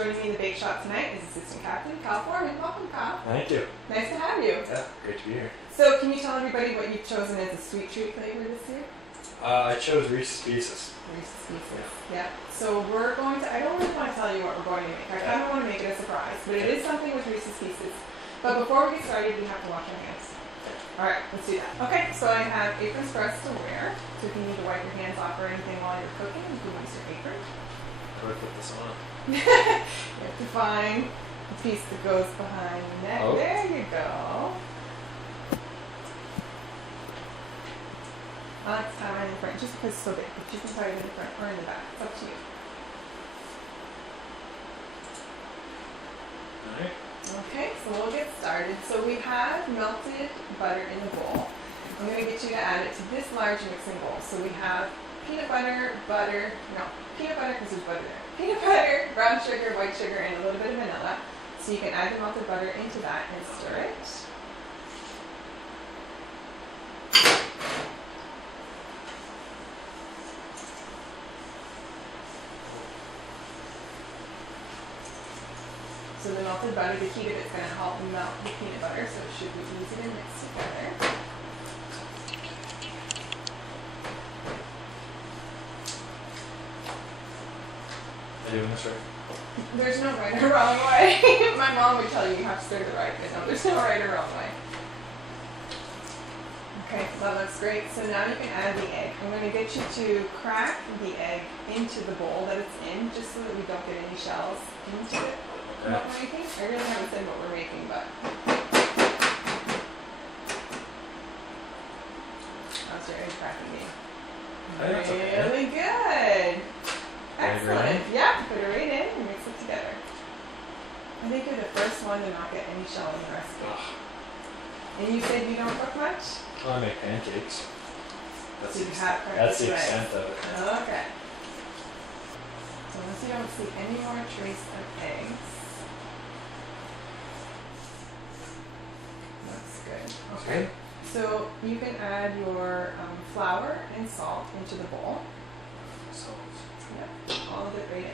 joining me in the bake shop tonight is Assistant Captain Kyle Foreman. Welcome, Kyle. Thank you. Nice to have you. Yeah, great to be here. So, can you tell everybody what you've chosen as a sweet treat flavor this year? I chose Reese's Pieces. Reese's Pieces. Yeah. So we're going to. I don't really want to tell you what we're going to make. I kind of want to make it a surprise, but it is something with Reese's Pieces. But before we get started, we have to wash our hands. All right, let's do that. Okay, so I have aprons for us to wear. So if you need to wipe your hands off or anything while you're cooking, you can use your apron. How do I put this on? You have to find the piece that goes behind the neck. Oh. There you go. I like to tie mine in the front just because it's so big. But you can tie it in the front or in the back. It's up to you. Alright. Okay, so we'll get started. So we have melted butter in the bowl. I'm going to get you to add it to this large mixing bowl. So we have peanut butter because there's butter there. Peanut butter, brown sugar, white sugar, and a little bit of vanilla. So you can add the melted butter into that and stir it. So the melted butter, the heat of it's going to help melt the peanut butter, so it should be easy to mix together. Am I doing this right? There's no right or wrong way. My mom would tell you have to stir the right, but no, there's no right or wrong way. Okay, that looks great. So now you can add the egg. I'm going to get you to crack the egg into the bowl that it's in, just so that we don't get any shells into it. Okay. What we're making? I really haven't said what we're making, but how's your egg cracking me? Hey, that's okay. Really good. Egg right Excellent. Yeah, put it right in and mix it together. I think you're the first one to not get any shell in the recipe. Ugh. And you said you don't cook much? Well, I make pancakes. That's So you the, have that's the practiced extent of it. Okay. So once you don't see any more trace of eggs, that's good. Okay. So you can add your flour and salt into the bowl. Salt. Yep, all of it right in.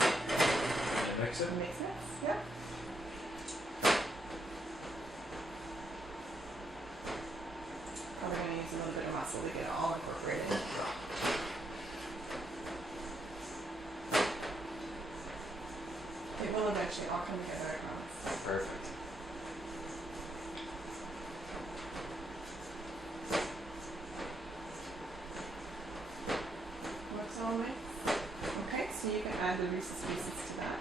And mix it? Makes sense? Yep. Probably going to use a little bit of muscle to get it all incorporated. It will eventually all come together, I promise. Perfect. Works all mixed. Okay, so you can add the Reese's Pieces to that.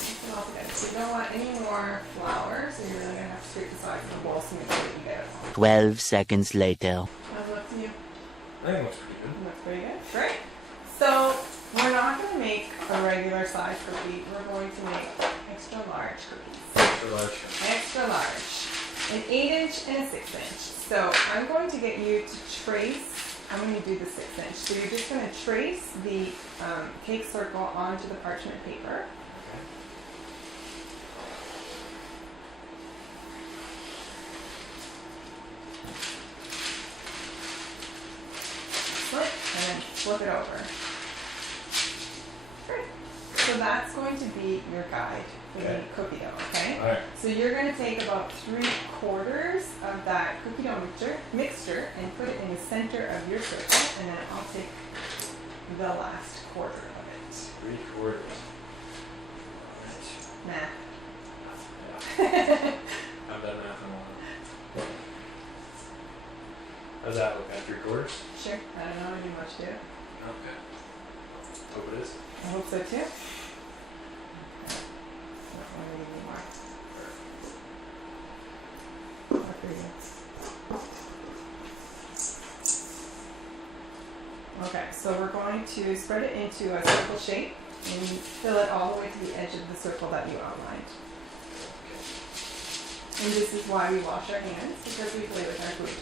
Mix it all together. So you don't want any more flour, so you're really going to have to scrape the sides of the bowl to make sure that you get it all. 12 seconds later. How's it up to you? I think it looks pretty good. Looks pretty good. Great. So we're not going to make a regular size cookie. We're going to make extra large cookies. Extra large. Extra large. An 8-inch and a 6-inch. So I'm going to get you to trace, I'm going to do the 6-inch. So you're just going to trace the cake circle onto the parchment paper. Okay. Flip, and then flip it over. Great. So that's going to be your guide for Okay. the cookie dough, okay? Alright. So you're going to take about 3/4 of that cookie dough mixture and put it in the center of your circle, and then I'll take the last quarter of it. 3/4. Alright. Nah. Yeah. I've done math in a while. How's that look at 3/4? Sure. I don't know. I do much to it. Okay. Hope it is. I hope so too. Okay. Don't want to need any more. More for you. Okay, so we're going to spread it into a circle shape and fill it all the way to the edge of the circle that you outlined. And this is why we wash our hands, because we play with our food.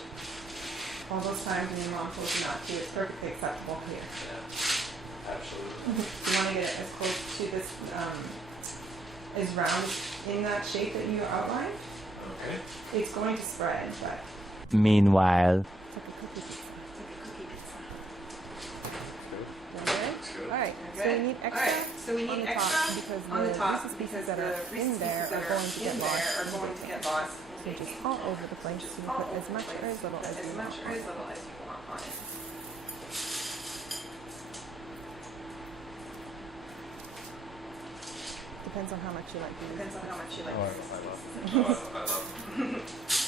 All those times when your mom told you not to, it's perfectly acceptable here. Yeah. Absolutely. You want to get it as close to this, as round in that shape that you outlined. Okay. It's going to spread, but Meanwhile. It's like a cookie pizza. It's like a cookie pizza. Looks good. All right. Good. So we need All extra. right. So we on need the extra top because on the top Reese's pieces because that the are in Reese's there pieces that are going to get in lost. there are going to get lost. So just all over the place. So you put as much or as little as you want. As much or as little as you want on it. Depends on how much you like the Depends on how much you like Oh, Reese's I love pieces. I love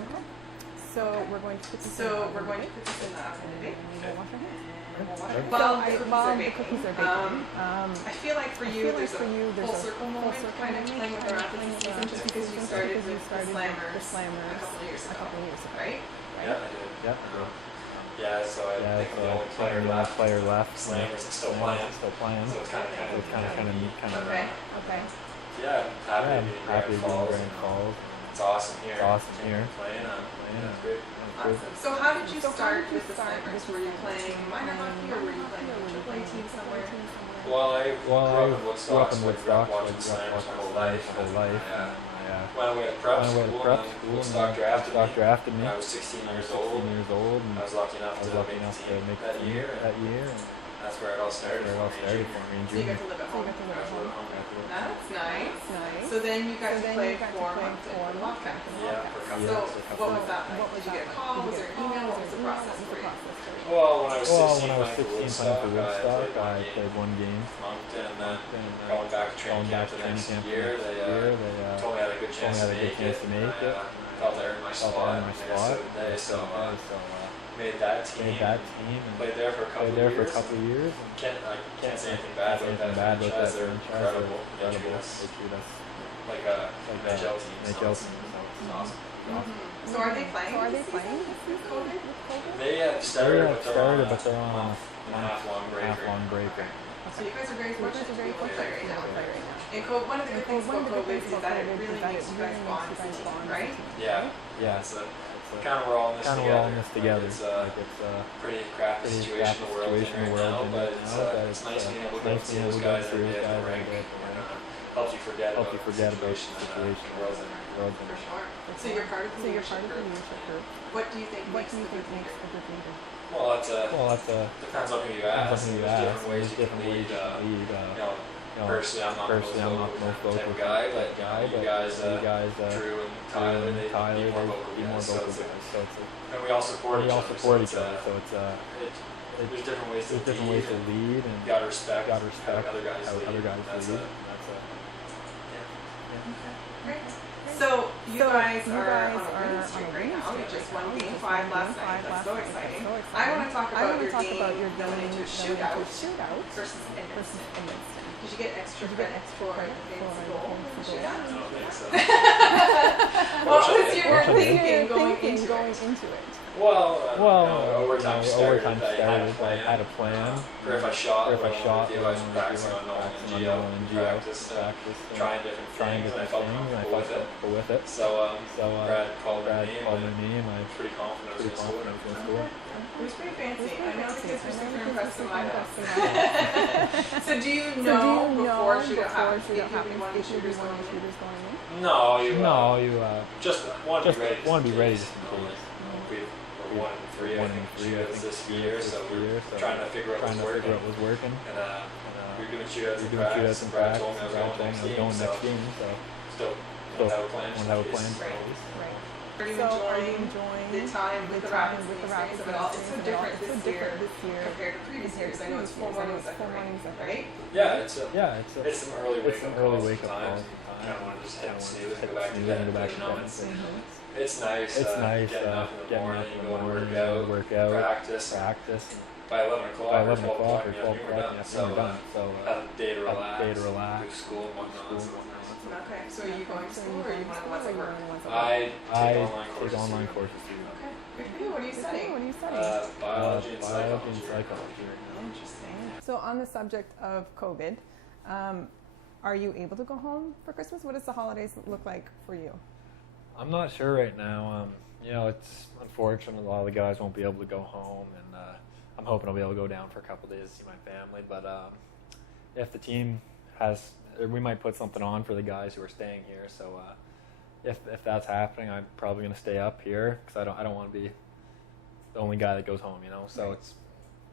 Okay. So we're going to put this So in we're going to the put this in the oven oven today. and we will wash our hands. Okay. While So the cookies are baking. I feel like for you, there's a full circle moment, kind of playing with around this season, just because you started with the Slammers a couple of years ago, right? Yeah, I did. Yep. Yeah, so I think the only player left. Slammers is still playing. So it's kind of neat. Okay. Okay. Yeah, happy to be in Happy to be in Grand Grand Falls. Falls. It's awesome here. It's awesome here. Playing on. Yeah. It's great. Awesome. So how did you start with the Slammers? Were you playing minor hockey or were you playing a AAA team somewhere? Well, I grew up in Woodstock, so I grew up watching so Slammers my whole my life. whole life. Yeah. Went away to prep school, and then Woodstock drafted me. me. I was 16 years 16 old. years old, and I was lucky enough I was to lucky make enough the to team make that the team year. that year, and That's where it all started. where it all started for me in So you junior. got to live at So you home. got to live at home. That's nice. Nice. So then you got So to then play you got to for play Moncton for for Moncton. Lockhart. Yeah, for a couple So years. what was that like? What was Did you get a that call? like? Was there an email? What was the process for you? Well, when I was 16 When I was 16 playing for Woodstock, I played played one game. Moncton, and then And going back to training going camp back the to training next camp the year, next they year, told me I had a good chance to make it. I felt I earned my spot in Minnesota today, so made that team. and Played there for a couple played there for a years. couple of years. I can't say anything bad about that franchise. They're incredible. They treat us They treat us like a like NHL a team. NHL So team. it's awesome. So are they playing? So are they this playing season? this season with COVID? They have started, They have started, but they're on month and a half long break. half-long break. So you guys are very You guys fortunate are to very be able to play fortunate right to now. play right now. And one of the good things about COVID is that it really makes you guys bond as a team, right? Yeah. Yeah, It's a it's kind of we're all in this kind of together. we're all in this together. It's Like it's pretty crappy pretty situation crappy the world's in situation the right world's now, in but right now, but it's nice being able to go nice see being those able to guys go every see day those at the guys rink. every day at the rink. Helps you forget Help you forget about the situation situation the world's in. the world's in. For sure. So you're part of the So you're part leadership of the group. leadership group. What do you think What makes do you the think good makes leader? a good leader? Well, it's Well, that's depends on who you depends ask. on who you There's ask. different ways There's you can different ways lead. you can lead. Personally, I'm not the most vocal type of guy, but you guys, Drew and Tyler, they be more vocal guys. So it's and we all support each other. So it's there's different ways to there's different ways to lead, and you gotta respect gotta respect how other guys how lead. other guys That's lead. Great. So you guys you are guys on a are winning on a streak right winning now. You streak just right won now. game You just 5 won last game night. five That's last so night. exciting. That's so I want to exciting. talk I about want your to talk about your game going into a shootout versus Edmonton. Edmonton. Did you get extra Did you get credit extra for credit the for goal in the shootout? I don't think so. What was your What was thinking going into going it? into it? Well, overtime started. I I had a plan. Or if I shot, Or if I shot, I was practicing on Nolan and Geo, practice, trying different things, and I felt comfortable with it. So Brad called my name, and I'm pretty confident I was going to score. It was pretty fancy. I know the kids were super I know impressed the in kids my were house. super So do you know before shootout happens if shootout you'll be one of the if you'll be shooters one going of the in? shooters going in? No, you just just want to be ready. want to be ready. We're 1-3, I think, shootouts this year, so we're trying to figure out what's working. And we're doing shootouts in practice, and Brad told me I was going next game, so still don't have a plan. Right. Are you So are you enjoying enjoying the time with the Rapids and the experience of it all? It's so different It's so this different year this year compared to previous years. I know it's 4 mornings at the rink, right? Yeah, it's some early wake up calls. Kind of want to just hit snooze and go back to bed. It's nice. Getting up in the morning, going to work out, practice. By 11 o'clock or 12 o'clock, we're done. So have a day to relax, do school and whatnot. Okay, so are you going to school or are you one of the ones at work? I take take online courses. Okay, good for you. What are you studying? What are you studying? Biology and psychology. Interesting. So on the subject of COVID, are you able to go home for Christmas? What does the holidays look like for you? I'm not sure right now. It's unfortunate a lot of the guys won't be able to go home, and I'm hoping I'll be able to go down for a couple of days to see my family. But if the team has we might put something on for the guys who are staying here. So if that's happening, I'm probably going to stay up here because I don't want to be the only guy that goes home, you know. So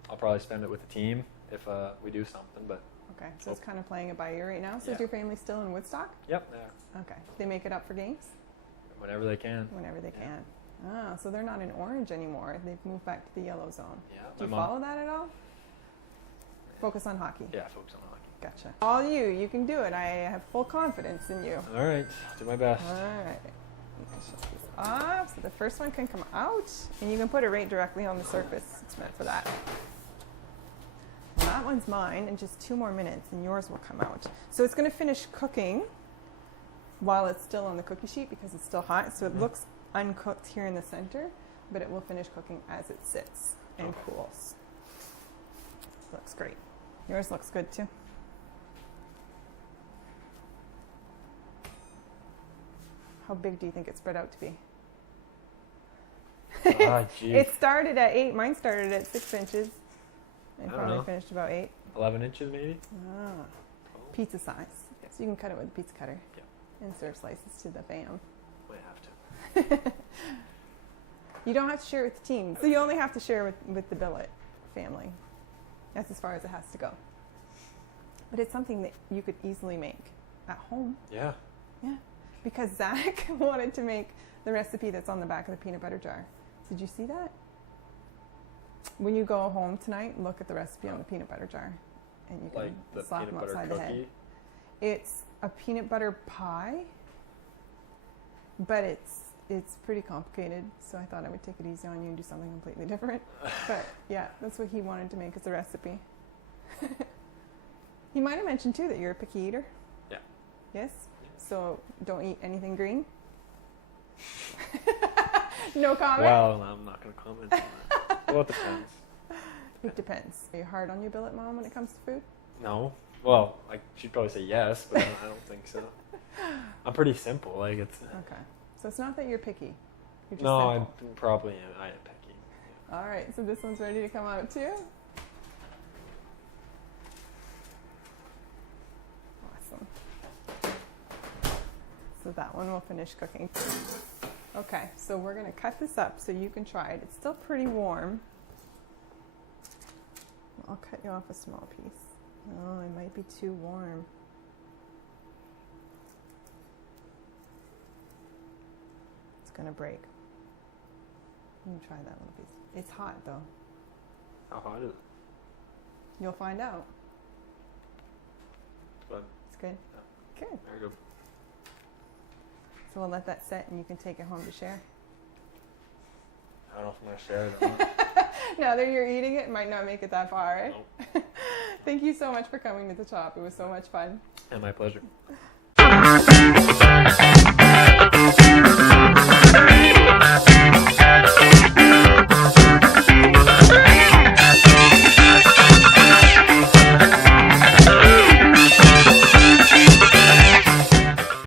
I'll probably spend it with the team if we do something. But okay, so it's kind of playing it by ear right now. So is your family still in Woodstock? Yep, they are. Okay, they make it up for games? Whenever they can. Whenever they can. Ah, so they're not in orange anymore. They've moved back to the yellow zone. Yeah. Do you follow that at all? Focus on hockey. Yeah, focus on hockey. Gotcha. All you can do it. I have full confidence in you. All right, do my best. All right. Off, so the first one can come out, and you can put it right directly on the surface. It's meant for that. That one's mine, and just 2 more minutes, and yours will come out. So it's going to finish cooking while it's still on the cookie sheet because it's still hot. So it looks uncooked here in the center, but it will finish cooking as it sits and cools. Looks great. Yours looks good too. How big do you think it spread out to be? It started at 8. Mine started at 6 inches. And probably finished about 8. 11 inches maybe? Ah. Pizza size. So you can cut it with a pizza cutter. And serve slices to the fam. Might have to. You don't have to share it with the team. So you only have to share with the billet family. That's as far as it has to go. But it's something that you could easily make at home. Yeah. Yeah. Because Zach wanted to make the recipe that's on the back of the peanut butter jar. Did you see that? When you go home tonight, look at the recipe on the peanut butter jar. And you can slap them upside the head. It's a peanut butter pie, but it's pretty complicated, so I thought I would take it easy on you and do something completely different. But yeah, that's what he wanted to make as a recipe. He might have mentioned too that you're a picky eater. Yeah. Yes? So don't eat anything green? No comment? Well, I'm not going to comment on that. Well, it depends. It depends. Are you hard on your billet mom when it comes to food? No. Well, she'd probably say yes, but I don't think so. I'm pretty simple. Okay. So it's not that you're picky. You're just no, simple. I am picky. All right, so this one's ready to come out too. Awesome. So that one will finish cooking. Okay, so we're gonna cut this up so you can try it. It's still pretty warm. I'll cut you off a small piece. Oh, it might be too warm. It's gonna break. You can try that little piece. It's hot though. How hot is it? You'll find out. But It's good? Yeah. Good. There you go. So we'll let that set and you can take it home to share. I don't know if I'm going to share it or not. Now that you're eating it, might not make it that far, eh? Nope. Thank you so much for coming to the shop. It was so much fun. And my pleasure.